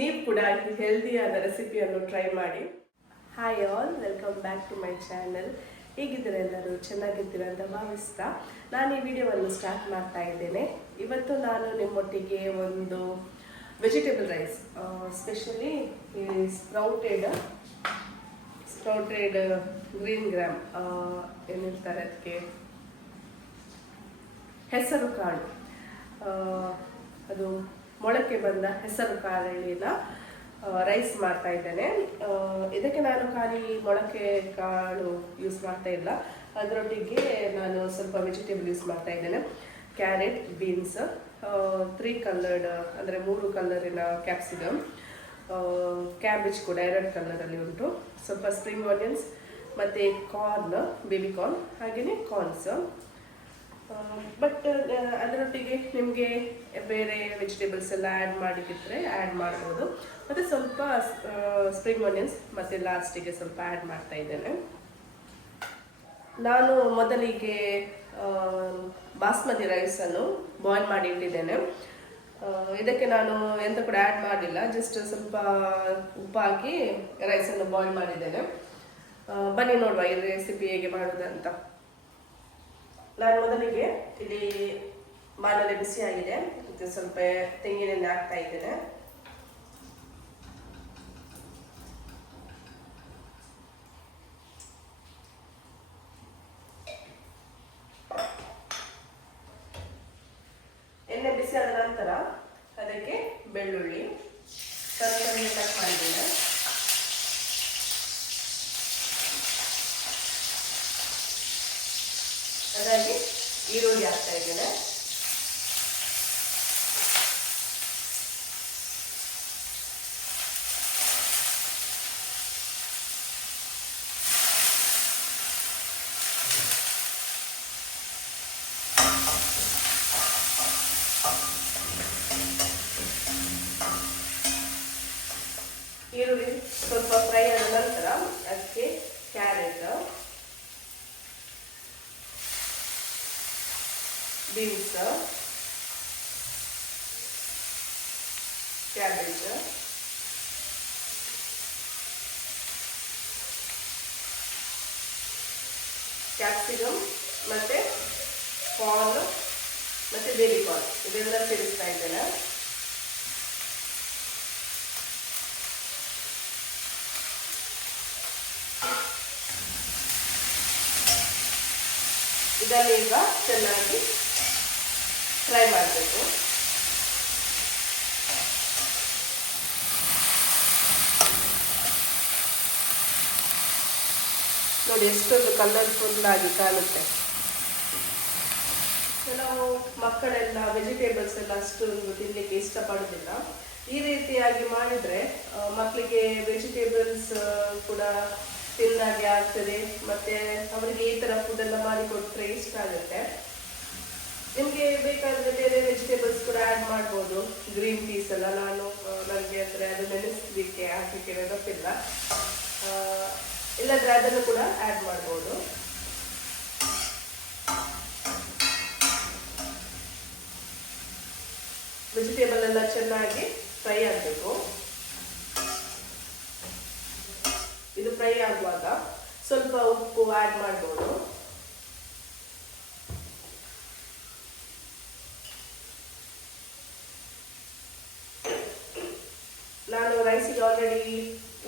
ನೀವು ಕೂಡ ಹೆಲ್ದಿಯಾದ ರೆಸಿಪಿಯನ್ನು ಟ್ರೈ ಮಾಡಿ. Hi all, welcome back to my channel. ಹೇಗಿದ್ದೀರ ಎಲ್ಲರೂ? ಚೆನ್ನಾಗಿದ್ದೀರ ಅಂತ ಭಾವಿಸ್ತಾ ನಾನು ಈ ವಿಡಿಯೋವನ್ನು ಸ್ಟಾರ್ಟ್ ಮಾಡ್ತಾ ಇದ್ದೇನೆ. ಇವತ್ತು ನಾನು ನಿಮ್ಮೊಟ್ಟಿಗೆ ಒಂದು ವೆಜಿಟೇಬಲ್ ರೈಸ್, ಸ್ಪೆಷಲಿ ಈ ಸ್ಪ್ರೌಟೆಡ್ ಗ್ರೀನ್ ಗ್ರಾಮ್ ಏನಿರ್ತಾರೆ ಅದಕ್ಕೆ ಹೆಸರು ಕಾಳು, ಅದು ಮೊಳಕೆ ಬಂದ ಹೆಸರು ಕಾಳಿನ ರೈಸ್ ಮಾಡ್ತಾ ಇದ್ದೇನೆ. ಇದಕ್ಕೆ ನಾನು ಖಾಲಿ ಮೊಳಕೆ ಕಾಳು ಯೂಸ್ ಮಾಡ್ತಾ ಇಲ್ಲ, ಅದರೊಟ್ಟಿಗೆ ನಾನು ಸ್ವಲ್ಪ ವೆಜಿಟೇಬಲ್ ಯೂಸ್ ಮಾಡ್ತಾ ಇದ್ದೇನೆ. ಕ್ಯಾರೆಟ್, ಬೀನ್ಸ್, 3 ಕಲರ್ಡ್ ಅಂದರೆ 3 ಕಲರಿನ ಕ್ಯಾಪ್ಸಿಕಮ್, ಕ್ಯಾಬೇಜ್ ಕೂಡ 2 ಕಲರಲ್ಲಿ ಉಂಟು, ಸ್ವಲ್ಪ ಸ್ಪ್ರಿಂಗ್ ಆನಿಯನ್ಸ್ ಮತ್ತು ಕಾರ್ನ್, ಬೇಬಿ ಕಾರ್ನ್, ಹಾಗೆಯೇ ಕಾರ್ನ್ಸ್. ಬಟ್ ಅದರೊಟ್ಟಿಗೆ ನಿಮಗೆ ಬೇರೆ ವೆಜಿಟೇಬಲ್ಸ್ ಎಲ್ಲ ಆ್ಯಡ್ ಮಾಡಿದ್ರೆ ಆ್ಯಡ್ ಮಾಡ್ಬೋದು. ಮತ್ತು ಸ್ವಲ್ಪ ಸ್ಪ್ರಿಂಗ್ ಆನಿಯನ್ಸ್ ಮತ್ತು ಲಾಸ್ಟಿಗೆ ಸ್ವಲ್ಪ ಆ್ಯಡ್ ಮಾಡ್ತಾ ಇದ್ದೇನೆ. ನಾನು ಮೊದಲಿಗೆ ಬಾಸ್ಮತಿ ರೈಸನ್ನು ಬಾಯ್ಲ್ ಮಾಡಿ ಇಟ್ಟಿದ್ದೇನೆ. ಇದಕ್ಕೆ ನಾನು ಎಂತ ಕೂಡ ಆ್ಯಡ್ ಮಾಡಿಲ್ಲ, ಜಸ್ಟ್ ಸ್ವಲ್ಪ ಉಪ್ಪು ಹಾಕಿ ರೈಸನ್ನು ಬಾಯ್ಲ್ ಮಾಡಿದ್ದೇನೆ. ಬನ್ನಿ ನೋಡುವ ಈ ರೆಸಿಪಿ ಹೇಗೆ ಮಾಡೋದಂತ. ನಾನು ಮೊದಲಿಗೆ ಇಲ್ಲಿ ಬಾಣಲೆ ಬಿಸಿ ಆಗಿದೆ, ಇದು ಸ್ವಲ್ಪ ತೆಂಗಿನೆಣ್ಣೆ ಹಾಕ್ತಾ ಇದ್ದೇನೆ. ಎಣ್ಣೆ ಬಿಸಿ ಆದ ನಂತರ ಅದಕ್ಕೆ ಬೆಳ್ಳುಳ್ಳಿ ಸ್ವಲ್ಪ ಕಟ್ ಮಾಡಿದ್ದೇನೆ, ಅದಾಗಿ ಈರುಳ್ಳಿ ಹಾಕ್ತಾ ಇದ್ದೇನೆ. ಈರುಳ್ಳಿ ಸ್ವಲ್ಪ ಫ್ರೈ ಆದ ನಂತರ ಅದಕ್ಕೆ ಕ್ಯಾರೆಟ್, ಬೀನ್ಸ್, ಕ್ಯಾಬೇಜ್, ಕ್ಯಾಪ್ಸಿಕಮ್ ಮತ್ತು ಕಾರ್ನ್ ಮತ್ತು ಬೇಬಿ ಕಾರ್ನ್ ಇದೆಲ್ಲ ಸೇರಿಸ್ತಾ ಇದ್ದೇನೆ. ಇದನ್ನು ಈಗ ಚೆನ್ನಾಗಿ ಫ್ರೈ ಮಾಡಬೇಕು. ನೋಡಿ ಎಷ್ಟೊಂದು ಕಲರ್ಫುಲ್ ಆಗಿ ಕಾಣುತ್ತೆ. ಕೆಲವು ಮಕ್ಕಳೆಲ್ಲ ವೆಜಿಟೇಬಲ್ಸ್ ಎಲ್ಲ ಅಷ್ಟೊಂದು ತಿನ್ನಲಿಕ್ಕೆ ಇಷ್ಟಪಡೋದಿಲ್ಲ. ಈ ರೀತಿಯಾಗಿ ಮಾಡಿದರೆ ಮಕ್ಕಳಿಗೆ ವೆಜಿಟೇಬಲ್ಸ್ ಕೂಡ ತಿನ್ನಾಗೆ ಆಗ್ತದೆ, ಮತ್ತು ಅವರಿಗೆ ಈ ಥರ ಫುಡ್ ಎಲ್ಲ ಮಾಡಿಕೊಟ್ರೆ ಇಷ್ಟ ಆಗುತ್ತೆ. ನಿಮಗೆ ಬೇಕಾದರೆ ಬೇರೆ ವೆಜಿಟೇಬಲ್ಸ್ ಕೂಡ ಆ್ಯಡ್ ಮಾಡ್ಬೋದು. ಗ್ರೀನ್ ಪೀಸ್ ಎಲ್ಲ ನನಗೆ ಅಂದರೆ ಅದು ನೆನೆಸಲಿಕ್ಕೆ ಹಾಕಲಿಕ್ಕೆ ನೆನಪಿಲ್ಲ, ಇಲ್ಲಾಂದರೆ ಅದನ್ನು ಕೂಡ ಆ್ಯಡ್ ಮಾಡ್ಬೋದು. ವೆಜಿಟೇಬಲ್ ಎಲ್ಲ ಚೆನ್ನಾಗಿ ಫ್ರೈ ಆಗಬೇಕು. ಇದು ಫ್ರೈ ಆಗುವಾಗ ಸ್ವಲ್ಪ ಉಪ್ಪು ಆ್ಯಡ್ ಮಾಡ್ಬೋದು. ನಾನು ರೈಸಿಗೆ ಆಲ್ರೆಡಿ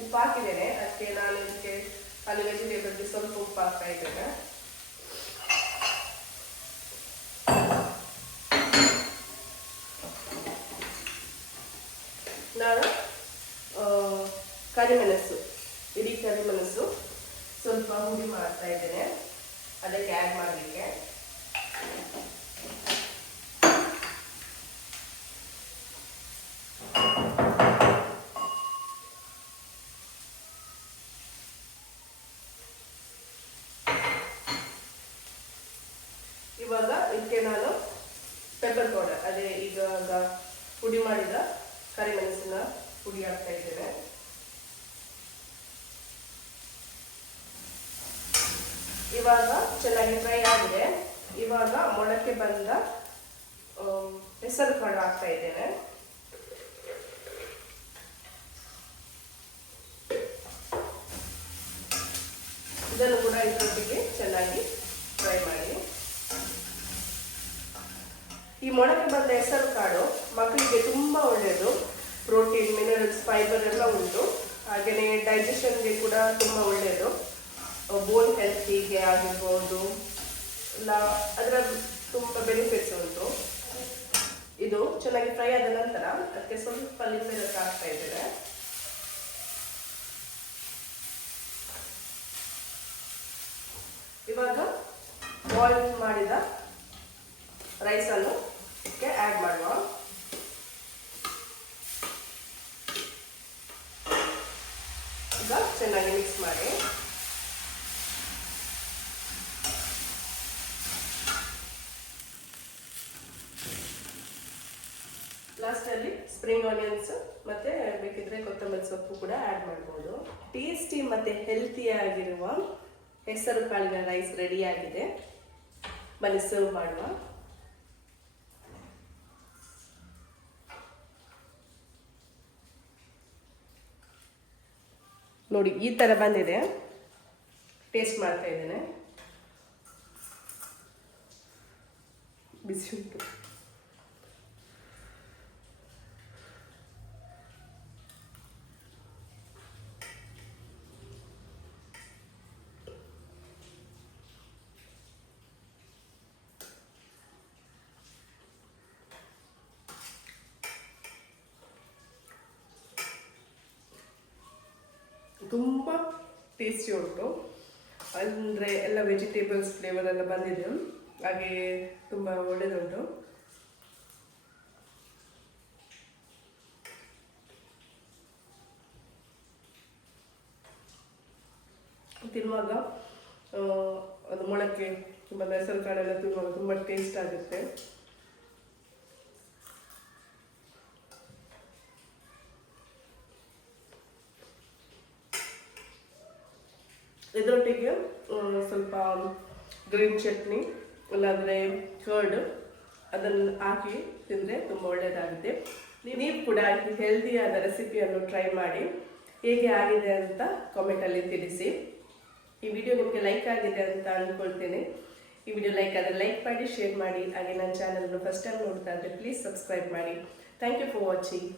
ಉಪ್ಪು ಹಾಕಿದ್ದೇನೆ, ಅದಕ್ಕೆ ನಾನು ಇದಕ್ಕೆ ಅಲ್ಲಿ ವೆಜಿಟೇಬಲ್ಗೆ ಸ್ವಲ್ಪ ಉಪ್ಪು ಹಾಕ್ತಾ ಇದ್ದೇನೆ. ನಾನು ಕರಿಮೆಣಸು, ಇಡೀ ಕರಿಮೆಣಸು ಸ್ವಲ್ಪ ಹುಡಿ ಮಾಡ್ತಾ ಇದ್ದೇನೆ ಅದಕ್ಕೆ ಆ್ಯಡ್ ಮಾಡಲಿಕ್ಕೆ. ಇವಾಗ ಇದಕ್ಕೆ ನಾನು ಪೆಪ್ಪರ್ ಪೌಡರ್, ಅದೇ ಈಗ ಪುಡಿ ಮಾಡಿದ ಕರಿಮೆಣಸಿನ ಪುಡಿ ಹಾಕ್ತಾ ಇದ್ದೇನೆ. ಇವಾಗ ಚೆನ್ನಾಗಿ ಫ್ರೈ ಆಗಿದೆ. ಇವಾಗ ಮೊಳಕೆ ಬಂದ ಹೆಸರು ಕಾಳು ಹಾಕ್ತಾ ಇದ್ದೇನೆ. ಇದನ್ನು ಕೂಡ ಇದರೊಟ್ಟಿಗೆ ಚೆನ್ನಾಗಿ ಫ್ರೈ ಮಾಡಿ. ಈ ಮೊಳಕೆ ಬಂದ ಹೆಸರು ಕಾಳು ಮಕ್ಕಳಿಗೆ ತುಂಬ ಒಳ್ಳೆಯದು. ಪ್ರೋಟೀನ್, ಮಿನರಲ್ಸ್, ಫೈಬರ್ ಎಲ್ಲ ಉಂಟು. ಹಾಗೆಯೇ ಡೈಜೆಷನ್ಗೆ ಕೂಡ ತುಂಬ ಒಳ್ಳೆಯದು. ಬೋನ್ ಹೆಲ್ತಿಗೆ ಆಗಿರ್ಬೋದು ಎಲ್ಲ ಅದರ ತುಂಬ ಬೆನಿಫಿಟ್ಸ್ ಉಂಟು. ಇದು ಚೆನ್ನಾಗಿ ಫ್ರೈ ಆದ ನಂತರ ಅದಕ್ಕೆ ಸ್ವಲ್ಪ ಲಿಂಬೆ ರಸ ಹಾಕ್ತಾ ಇದ್ದೇನೆ. ಇವಾಗ ಬಾಯ್ಲ್ ಮಾಡಿದ ರೈಸನ್ನು ಆ್ಯಡ್ ಮಾಡುವ. ಈಗ ಚೆನ್ನಾಗಿ ಮಿಕ್ಸ್ ಮಾಡಿ. ಲಾಸ್ಟಲ್ಲಿ ಸ್ಪ್ರಿಂಗ್ ಆನಿಯನ್ಸ್ ಮತ್ತೆ ಬೇಕಿದ್ರೆ ಕೊತ್ತಂಬರಿ ಸೊಪ್ಪು ಕೂಡ ಆ್ಯಡ್ ಮಾಡ್ಬೋದು. ಟೇಸ್ಟಿ ಮತ್ತೆ ಹೆಲ್ತಿಯಾಗಿರುವ ಹೆಸರು ಕಾಳಿನ ರೈಸ್ ರೆಡಿಯಾಗಿದೆ. ಬನ್ನಿ ಸರ್ವ್ ಮಾಡುವ. ನೋಡಿ ಈ ಥರ ಬಂದಿದೆ. ಟೇಸ್ಟ್ ಮಾಡ್ತಾ ಇದ್ದೇನೆ. ಬಿಸಿ ಉಂಟು. ತುಂಬ ಟೇಸ್ಟಿ ಉಂಟು. ಅಂದರೆ ಎಲ್ಲ ವೆಜಿಟೇಬಲ್ಸ್ ಫ್ಲೇವರ್ ಎಲ್ಲ ಬಂದಿದೆ. ಹಾಗೆ ತುಂಬ ಒಳ್ಳೆಯದುಂಟು. ತಿನ್ನುವಾಗ ಅದು ಮೊಳಕೆ ತುಂಬ ಹೆಸರು ಕಾಳೆಲ್ಲ ತಿನ್ನುವಾಗ ತುಂಬ ಟೇಸ್ಟ್ ಆಗುತ್ತೆ. ಇದರೊಟ್ಟಿಗೆ ಸ್ವಲ್ಪ ಗ್ರೀನ್ ಚಟ್ನಿ ಇಲ್ಲಾಂದರೆ ಕರ್ಡ್ ಅದನ್ನು ಹಾಕಿ ತಿಂದರೆ ತುಂಬ ಒಳ್ಳೆಯದಾಗುತ್ತೆ. ನೀವು ಕೂಡ ಹೆಲ್ದಿಯಾದ ರೆಸಿಪಿಯನ್ನು ಟ್ರೈ ಮಾಡಿ ಹೇಗೆ ಆಗಿದೆ ಅಂತ ಕಾಮೆಂಟಲ್ಲಿ ತಿಳಿಸಿ. ಈ ವಿಡಿಯೋ ನಿಮಗೆ ಲೈಕ್ ಆಗಿದೆ ಅಂತ ಅಂದ್ಕೊಳ್ತೇನೆ. ಈ ವಿಡಿಯೋ ಲೈಕ್ ಆದರೆ ಲೈಕ್ ಮಾಡಿ, ಶೇರ್ ಮಾಡಿ. ಹಾಗೆ ನನ್ನ ಚಾನಲ್ನ ಫಸ್ಟ್ ಟೈಮ್ ನೋಡ್ತಾ ಇದ್ದರೆ ಪ್ಲೀಸ್ ಸಬ್ಸ್ಕ್ರೈಬ್ ಮಾಡಿ. Thank you for watching.